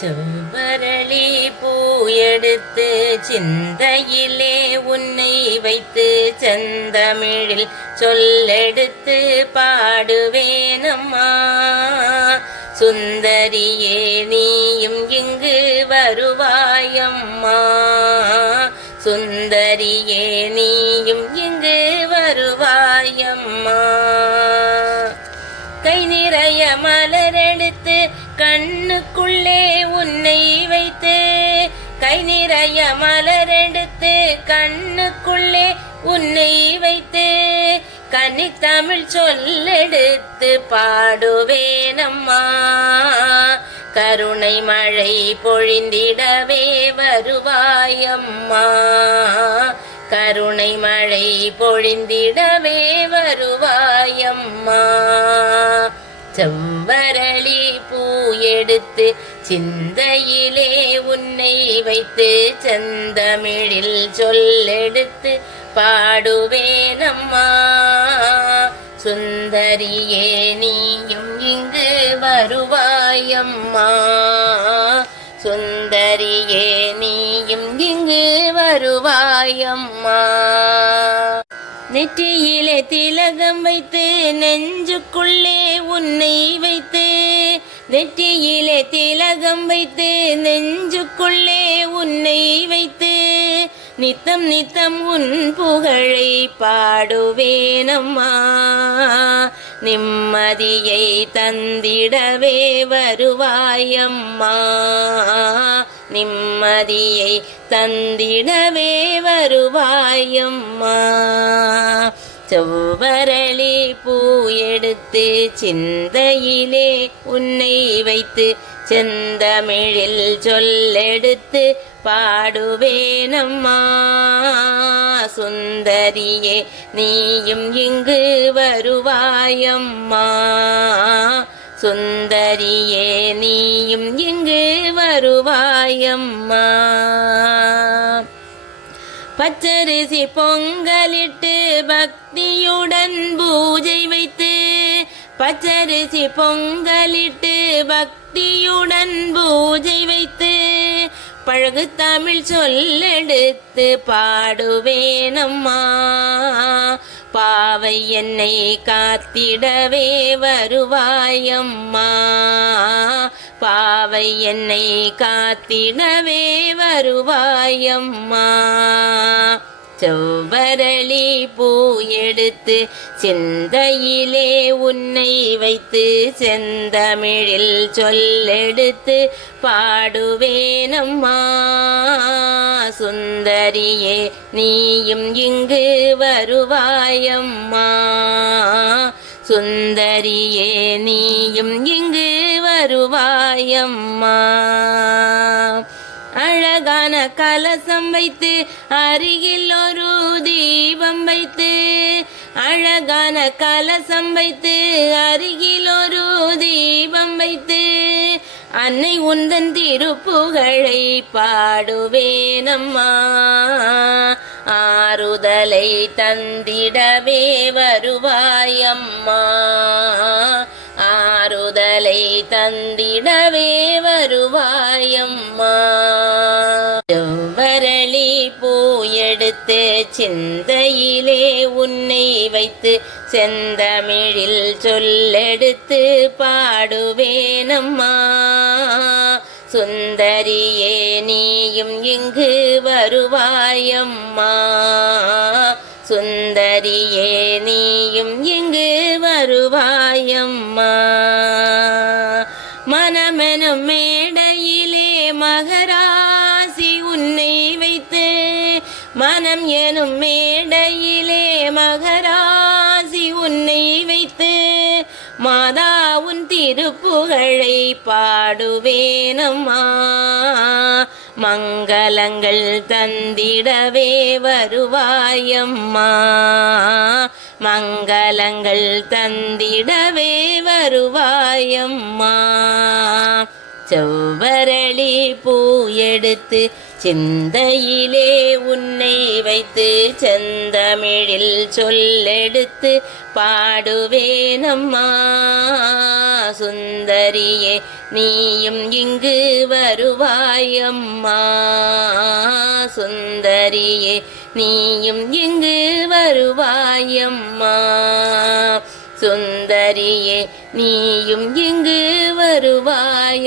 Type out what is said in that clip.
செவ்வரளி பூ எடுத்து சிந்தையிலே உன்னை வைத்து செந்தமிழில் சொல்லெடுத்து பாடுவேனம்மா. சுந்தரியே நீயும் இங்கு வருவாயம்மா. சுந்தரியே நீயும் இங்கு வருவாயம்மா. கை நிறைய மலரெடுத்து கண்ணுக்குள்ளே உன்னை வைத்து, கை நிறைய மலரெடுத்து கண்ணுக்குள்ளே உன்னை வைத்து, கன்னித்தமிழ் சொல்லெடுத்து பாடுவேனம்மா. கருணை மழை பொழிந்திடவே வருவாயம்மா. கருணை மழை பொழிந்திடவே வருவாயம்மா. செவ்வரளி பூ எடுத்து சிந்தையிலே உன்னை வைத்து செந்தமிழில் சொல்லெடுத்து பாடுவேனம்மா. சுந்தரியே நீயும் இங்கு வருவாயம்மா. சுந்தரியே நீயும் இங்கு வருவாயம்மா. நெற்றியிலே திலகம் வைத்து நெஞ்சுக்குள்ளே உன்னை வைத்து, நெற்றியிலே திலகம் வைத்து நெஞ்சுக்குள்ளே உன்னை வைத்து, நித்தம் நித்தம் உன் புகழை பாடுவேனம்மா. நிம்மதியை தந்திடவே வருவாயம்மா. நிம்மதியை தந்திடவே வருவாயம்மா. செவ்வரளி பூ எடுத்து சிந்தையிலே உன்னை வைத்து செந்தமிழில் சொல்லெடுத்து பாடுவேனம்மா. சுந்தரியே நீயும் இங்கு வருவாயம்மா. சுந்தரியே நீயும் இங்கு வருவாயம்மா. பச்சரிசி பொங்கலிட்டு பக்தியுடன் பூஜை வைத்து, பச்சரிசி பொங்கலிட்டு பக்தியுடன் பூஜை வைத்து, பழகு தமிழ் சொல்லெடுத்து பாடுவேனம்மா. பாவை என்னை காத்திடவே வருவாயம்மா. பாவை என்னை காத்திடவே வருவாயம்மா. செவ்வரளி பூ எடுத்து சிந்தையிலே உன்னை வைத்து செந்தமிழில் சொல்லெடுத்து பாடுவேனம்மா. சுந்தரியே நீயும் இங்கு வருவாயம்மா. சுந்தரியே நீயும் இங்கு வருவாயம்மா. அழகான கலசம் வைத்து அருகில் ஒரு தீபம் வைத்து, அழகான கலசம் வைத்து அருகில் ஒரு தீபம் வைத்து, அன்னை உந்தன் திருப்புகழை பாடுவேனம்மா. ஆறுதலை தந்திடவே வருவாயம்மா. ஆறுதலை தந்திடவே வருவாயம்மா. செவ்வரளி பூ எடுத்து சிந்தையிலே உன்னை வைத்து செந்தமிழில் சொல்லெடுத்து பாடுவேனம்மா. சுந்தரியே நீயும் இங்கு வருவாயம்மா. சுந்தரியே நீயும் இங்கு வருவாயம்மா. மனமெனும் மேடையிலே மகராசி உன்னை வைத்து, மனம் எனும் மேடையிலே மகராசி உன்னை வைத்து, மாதா உன் திருப்புகழை பாடுவேனம்மா. மங்களங்கள் தந்திடவே வருவாயம்மா. மங்களங்கள் தந்திடவே வருவாயம்மா. செவ்வரளி பூ எடுத்து சிந்தையிலே உன்னை வைத்து செந்தமிழில் சொல்லெடுத்து பாடுவேனம்மா. சுந்தரியே நீயும் இங்கு வருவாயம்மா. சுந்தரியே நீயும் இங்கு வருவாயம்மா. சுந்தரியே நீயும் இங்கு வருவாயம்மா.